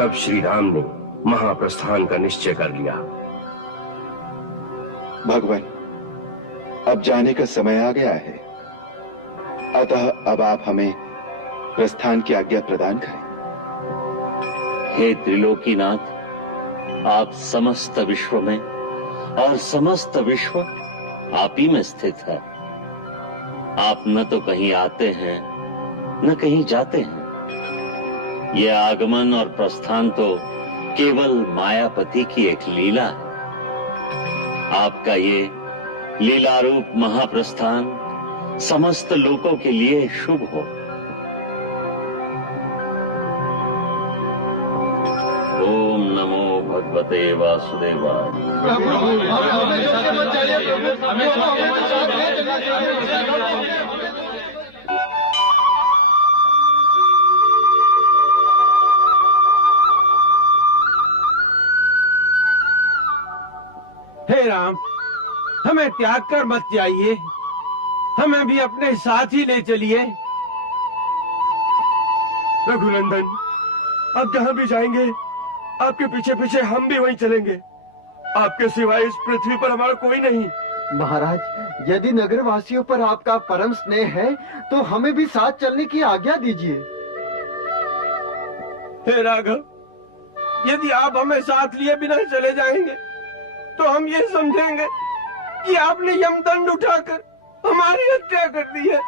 तब श्री राम ने महाप्रस्थान का निश्चय कर लिया। भगवान, अब जाने का समय आ गया है, अतः अब आप हमें प्रस्थान की आज्ञा प्रदान करें। हे त्रिलोकीनाथ, आप समस्त विश्व में और समस्त विश्व आप ही में स्थित है। आप न तो कहीं आते हैं न कहीं जाते हैं। ये आगमन और प्रस्थान तो केवल मायापति की एक लीला है। आपका ये लीला रूप महाप्रस्थान समस्त लोकों के लिए शुभ हो। ओम नमो भगवते वासुदेवाय। हे राम, हमें त्याग कर मत जाइए, हमें भी अपने साथ ही ले चलिए। रघुनंदन, आप जहाँ भी जाएंगे आपके पीछे पीछे हम भी वहीं चलेंगे। आपके सिवाय इस पृथ्वी पर हमारा कोई नहीं। महाराज, यदि नगरवासियों पर आपका परम स्नेह है तो हमें भी साथ चलने की आज्ञा दीजिए। हे राघव, यदि आप हमें साथ लिए बिना चले जाएंगे तो हम ये समझेंगे कि आपने यमदंड उठाकर हमारी हत्या कर दी है।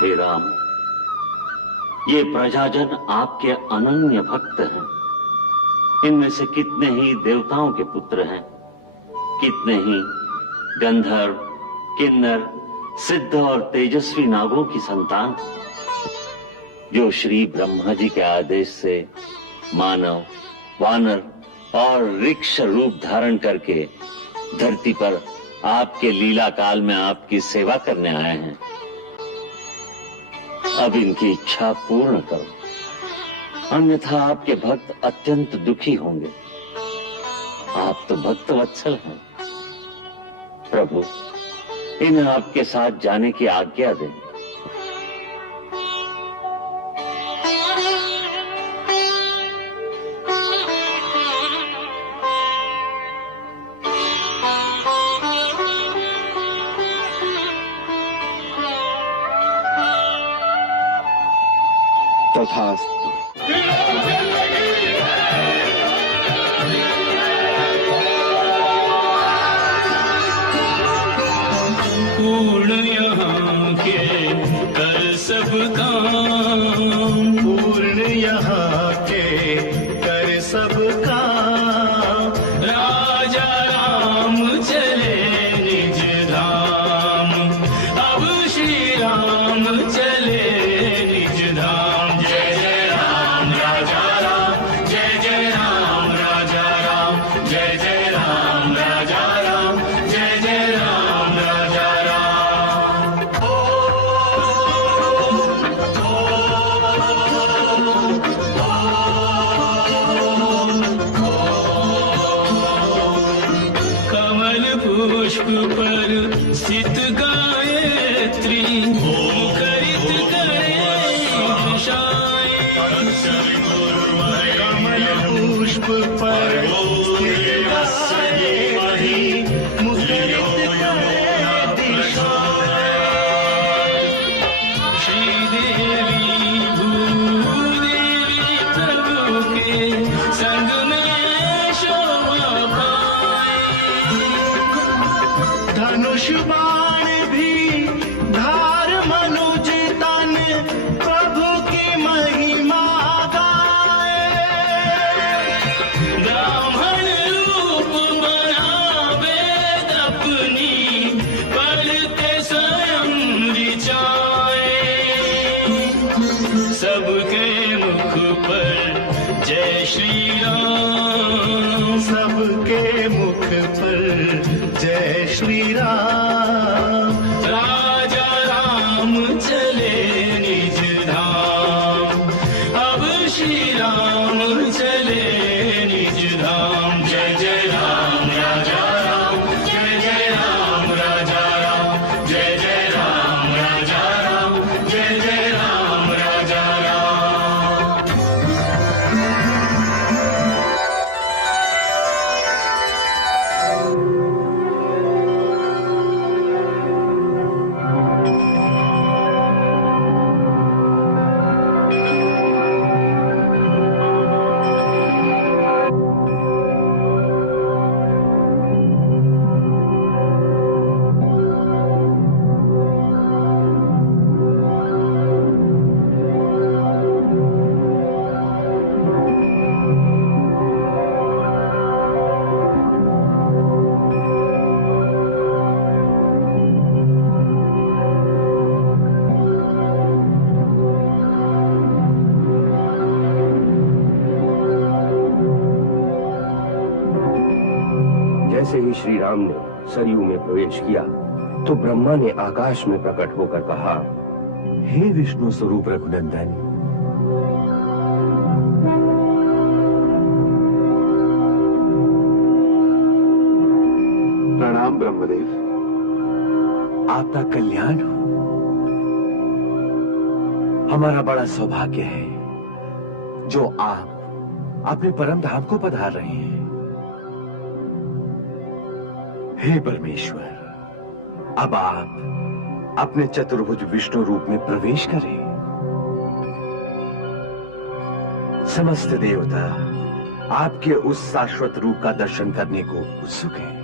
हे राम, ये प्रजाजन आपके अनन्य भक्त हैं। इनमें से कितने ही देवताओं के पुत्र हैं, कितने ही गंधर्व, किन्नर, सिद्ध और तेजस्वी नागों की संतान, जो श्री ब्रह्मा जी के आदेश से मानव, वानर और वृक्ष रूप धारण करके धरती पर आपके लीला काल में आपकी सेवा करने आए हैं। अब इनकी इच्छा पूर्ण करो, अन्यथा आपके भक्त अत्यंत दुखी होंगे। आप तो भक्त वत्सल हैं। प्रभु, इन्हें आपके साथ जाने की आज्ञा दें। तथास्तु। पूर्ण यहाँ के कर सब काम, पूर्ण यहाँ के कर सब काम। राजा राम चले निज धाम, अब श्री राम चले निज धाम। जय जय राम राजा राम, जय जय राम राजा राम, जय जय राम राजा राम, जय जय राम राजा राम। कमल पुष्प पर स्थित गायत्री, मुखरित करे दिशाएं। कमल पुष्प पर स्थित गायत्री, मुखरित करे दिशाएं। श्रीदेवी भूदेवी प्रभु के संग में शोभा पाए। धनुष बाण भी धार मनुज तन, प्रभु की महिमा गाए। ब्राह्मण रूप बना वेद अपनी, पढ़ते स्वयं ऋचाए। सबके मुख पर जय श्री राम, सबके मुख पर जय श्री राम। राजा राम चले निज धाम, अब श्री राम चले निज धाम। जय जय राम राजा राम, जय जय राम राजा राम, जय जय राम राजा राम, जय जय राम श्री राम ने सरयू में प्रवेश किया तो ब्रह्मा ने आकाश में प्रकट होकर कहा, हे विष्णु स्वरूप रघुनंदन, प्रणाम ब्रह्मदेव। आपका कल्याण हो। हमारा बड़ा सौभाग्य है जो आप अपने परम धाम को पधार रहे हैं। हे परमेश्वर, अब आप अपने चतुर्भुज विष्णु रूप में प्रवेश करें। समस्त देवता आपके उस शाश्वत रूप का दर्शन करने को उत्सुक हैं।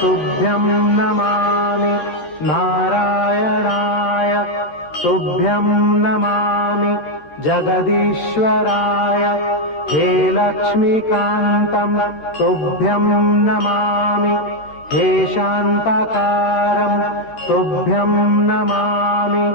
तुभ्यं नमामि नारायणाय, तुभ्यं नमामि जगदीश्वराय, हे लक्ष्मीकान्तं तुभ्यं नमामि, हे शान्ताकारं तुभ्यं नमामि।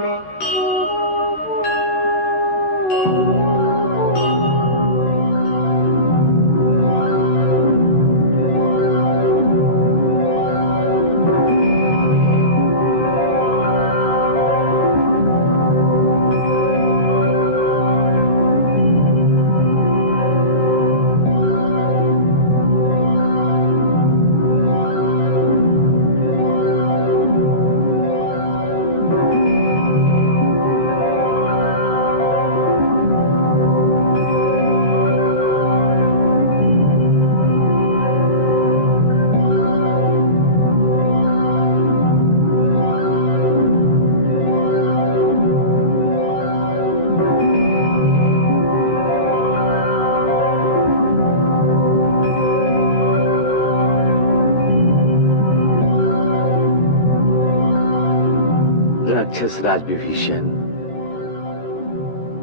राक्षस राज विभीषण,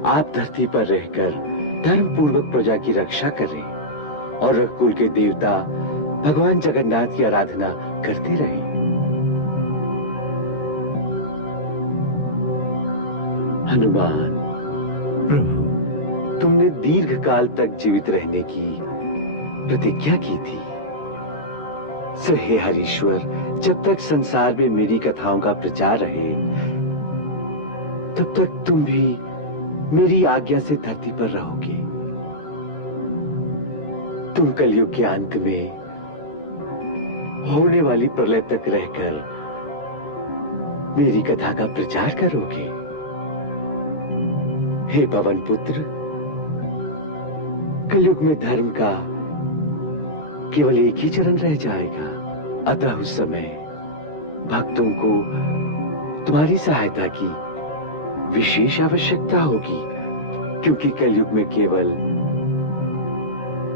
आप धरती पर रहकर धर्म पूर्वक प्रजा की रक्षा करें और रघुकुल के देवता भगवान जगन्नाथ की आराधना करते रहें। हनुमान प्रभु, तुमने दीर्घ काल तक जीवित रहने की प्रतिज्ञा की थी, सो हे हरीश्वर, जब तक संसार में मेरी कथाओं का प्रचार रहे तब तक तुम भी मेरी आज्ञा से धरती पर रहोगे। तुम कलयुग के अंत में होने वाली प्रलय तक रहकर मेरी कथा का प्रचार करोगे। हे पवन पुत्र, कलयुग में धर्म का केवल एक ही चरण रह जाएगा, अतः उस समय भक्तों को तुम्हारी सहायता की विशेष आवश्यकता होगी, क्योंकि कलयुग में केवल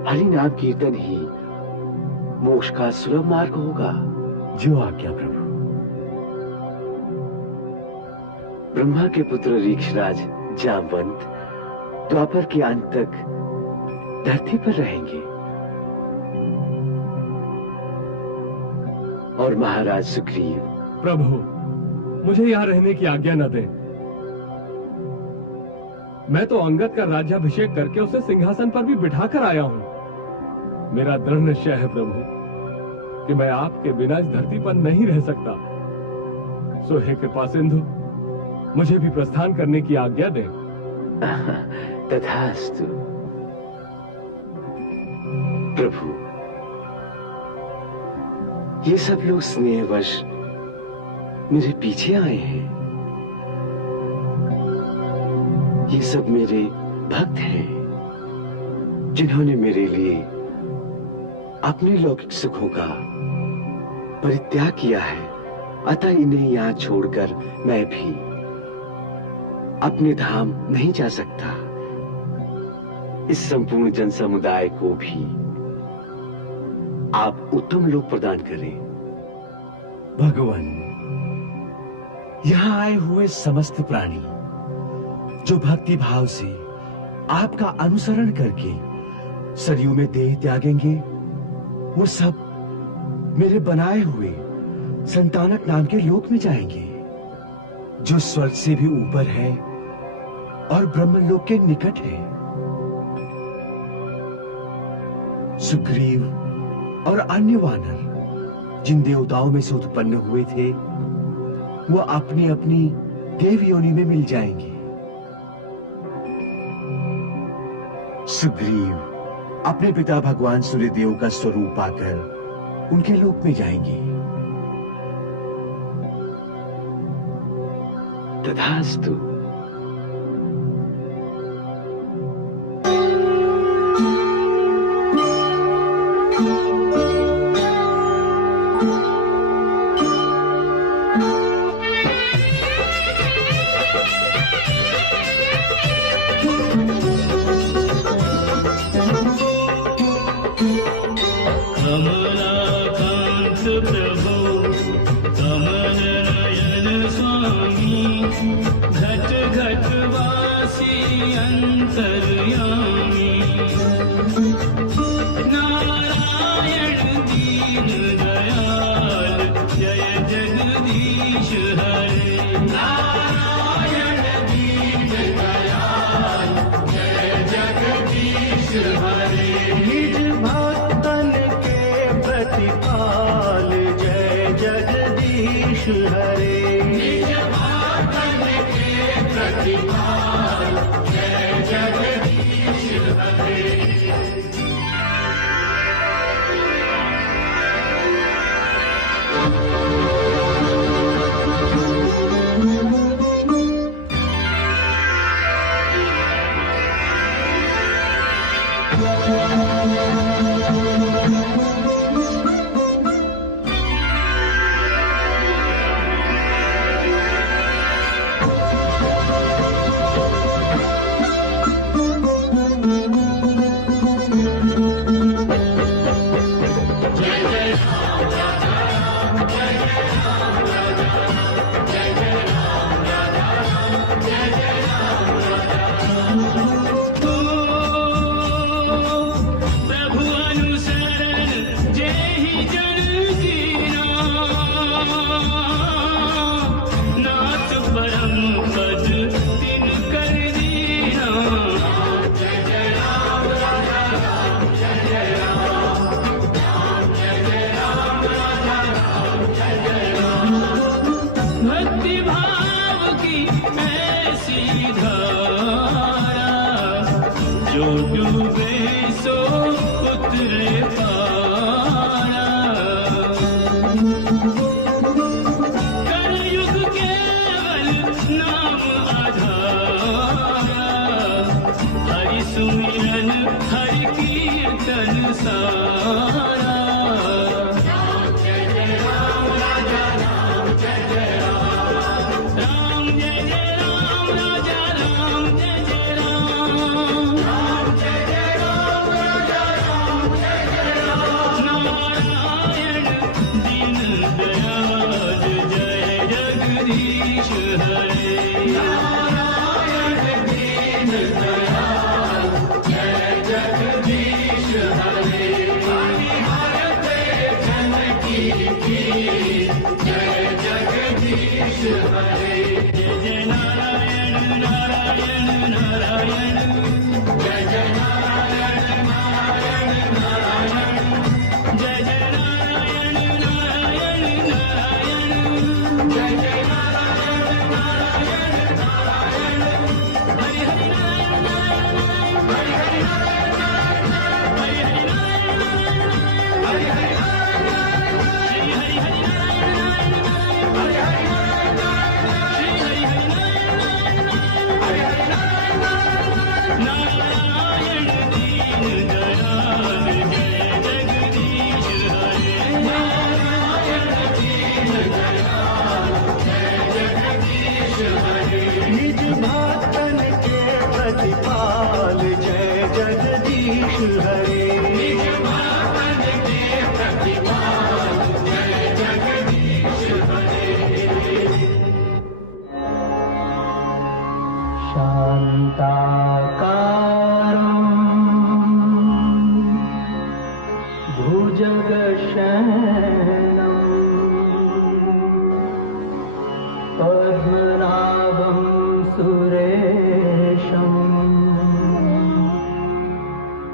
हरि नाम कीर्तन ही मोक्ष का सुलभ मार्ग होगा। जो आज्ञा प्रभु। ब्रह्मा के पुत्र रीक्षराज जामवंत द्वापर के अंत तक धरती पर रहेंगे और महाराज सुग्रीव। प्रभु, मुझे यहाँ रहने की आज्ञा न दें। मैं तो अंगद का राज्याभिषेक करके उसे सिंहासन पर भी बिठाकर आया हूँ। मेरा दृढ़ निश्चय है प्रभु कि मैं आपके बिना इस धरती पर नहीं रह सकता। सो हे कृपा सिंधु, मुझे भी प्रस्थान करने की आज्ञा दें। तथास्तु प्रभु। ये सब लोग स्नेहवश मेरे पीछे आए हैं। ये सब मेरे भक्त हैं जिन्होंने मेरे लिए अपने लौकिक सुखों का परित्याग किया है अतः इन्हें यहाँ छोड़कर मैं भी अपने धाम नहीं जा सकता। इस संपूर्ण जन समुदाय को भी आप उत्तम लोक प्रदान करें। भगवान, यहाँ आए हुए समस्त प्राणी जो भक्ति भाव से आपका अनुसरण करके सरयू में देह त्यागेंगे, वो सब मेरे बनाए हुए संतानक नाम के लोक में जाएंगे, जो स्वर्ग से भी ऊपर है और ब्रह्मलोक के निकट है। सुग्रीव और अन्य वानर जिन देवताओं में से उत्पन्न हुए थे, वो अपनी अपनी देव योनि में मिल जाएंगे। सुग्रीव अपने पिता भगवान सूर्यदेव का स्वरूप पाकर उनके लोक में जाएंगे। तथास्तु। जय जगदीश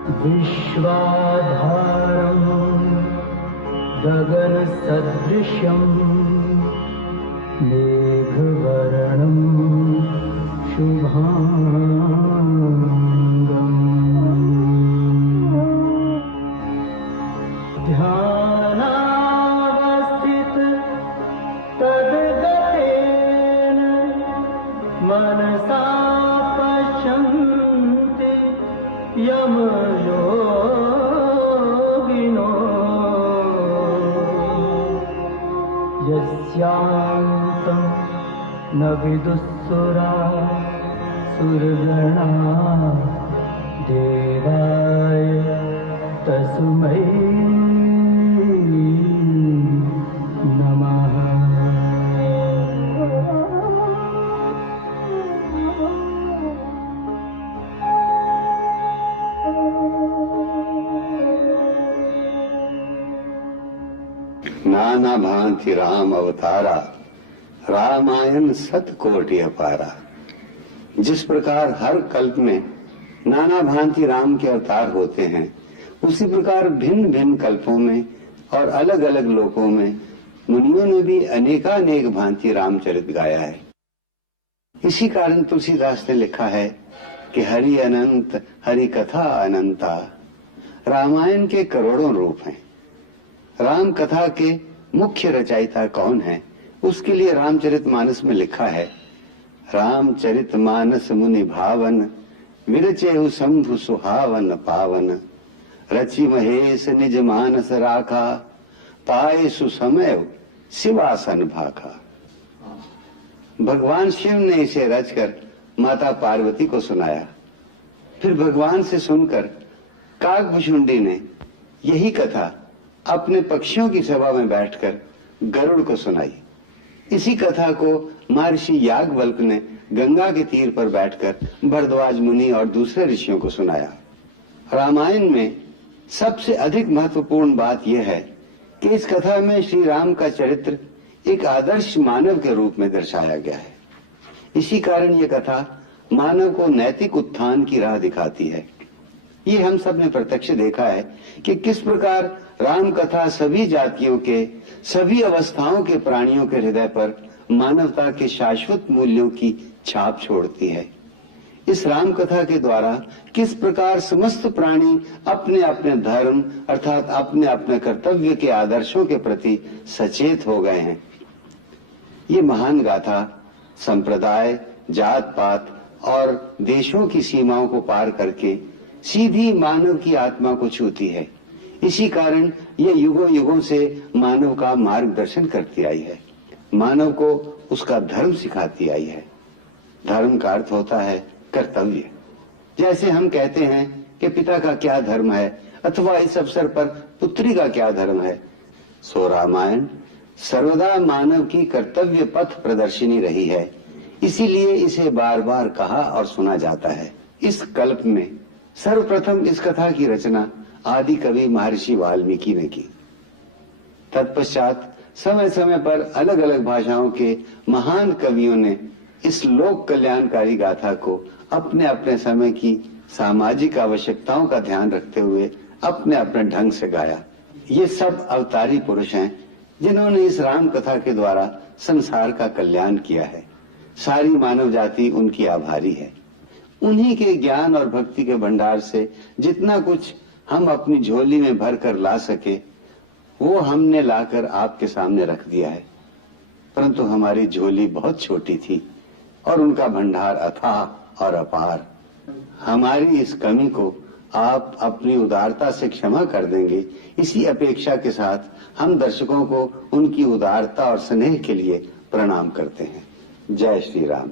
विश्वाधारम् गगनसदृशम् मेघवर्णम् शुभांगम् ध्यानावस्थित तद्गतेन मनसा पश्यन्ति यमयोगिनो यस्यान्तं न विदुःसुरा सुरगणा देवाय तस्मै नमः। नाना भांति राम अवतारा, रामायण सत कोटि अपारा। जिस प्रकार हर कल्प में नाना भांति राम के अवतार होते हैं, उसी प्रकार भिन्न भिन्न कल्पों में और अलग अलग लोकों में मुनियों ने भी अनेकानेक भांति रामचरित गाया है। इसी कारण तुलसीदास ने लिखा है कि हरि अनंत हरि कथा अनंता। रामायण के करोड़ों रूप हैं। राम कथा के मुख्य रचयिता कौन है, उसके लिए रामचरितमानस में लिखा है, रामचरितमानस मुनि भावन, विरचेहु शंभु सुहावन पावन, रचि महेश निज मानस राखा, पाए सुसमय शिवासन भाखा। भगवान शिव ने इसे रचकर माता पार्वती को सुनाया। फिर भगवान से सुनकर काकभुशुंडी ने यही कथा अपने पक्षियों की सभा में बैठकर गरुड़ को सुनाई। इसी कथा को महर्षि याज्ञवल्क्य ने गंगा के तीर पर बैठकर भरद्वाज मुनि और दूसरे ऋषियों को सुनाया। रामायण में सबसे अधिक महत्वपूर्ण बात यह है कि इस कथा में श्री राम का चरित्र एक आदर्श मानव के रूप में दर्शाया गया है। इसी कारण यह कथा मानव को नैतिक उत्थान की राह दिखाती है। ये हम सब ने प्रत्यक्ष देखा है कि किस प्रकार राम कथा सभी जातियों के, सभी अवस्थाओं के प्राणियों के हृदय पर मानवता के शाश्वत मूल्यों की छाप छोड़ती है। इस राम कथा के द्वारा किस प्रकार समस्त प्राणी अपने अपने धर्म अर्थात अपने अपने कर्तव्य के आदर्शों के प्रति सचेत हो गए हैं। ये महान गाथा संप्रदाय, जात पात और देशों की सीमाओं को पार करके सीधी मानव की आत्मा को छूती है। इसी कारण ये युगों युगों से मानव का मार्गदर्शन करती आई है, मानव को उसका धर्म सिखाती आई है। धर्म का अर्थ होता है कर्तव्य। जैसे हम कहते हैं कि पिता का क्या धर्म है अथवा इस अवसर पर पुत्री का क्या धर्म है, सो रामायण सर्वदा मानव की कर्तव्य पथ प्रदर्शिनी रही है। इसीलिए इसे बार बार कहा और सुना जाता है। इस कल्प में सर्वप्रथम इस कथा की रचना आदि कवि महर्षि वाल्मीकि ने की। तत्पश्चात समय समय पर अलग अलग भाषाओं के महान कवियों ने इस लोक कल्याणकारी गाथा को अपने अपने समय की सामाजिक आवश्यकताओं का ध्यान रखते हुए अपने अपने ढंग से गाया। ये सब अवतारी पुरुष हैं जिन्होंने इस राम कथा के द्वारा संसार का कल्याण किया है। सारी मानव जाति उनकी आभारी है। उन्हीं के ज्ञान और भक्ति के भंडार से जितना कुछ हम अपनी झोली में भर कर ला सके वो हमने लाकर आपके सामने रख दिया है। परंतु हमारी झोली बहुत छोटी थी और उनका भंडार अथाह और अपार। हमारी इस कमी को आप अपनी उदारता से क्षमा कर देंगे, इसी अपेक्षा के साथ हम दर्शकों को उनकी उदारता और स्नेह के लिए प्रणाम करते हैं। जय श्री राम।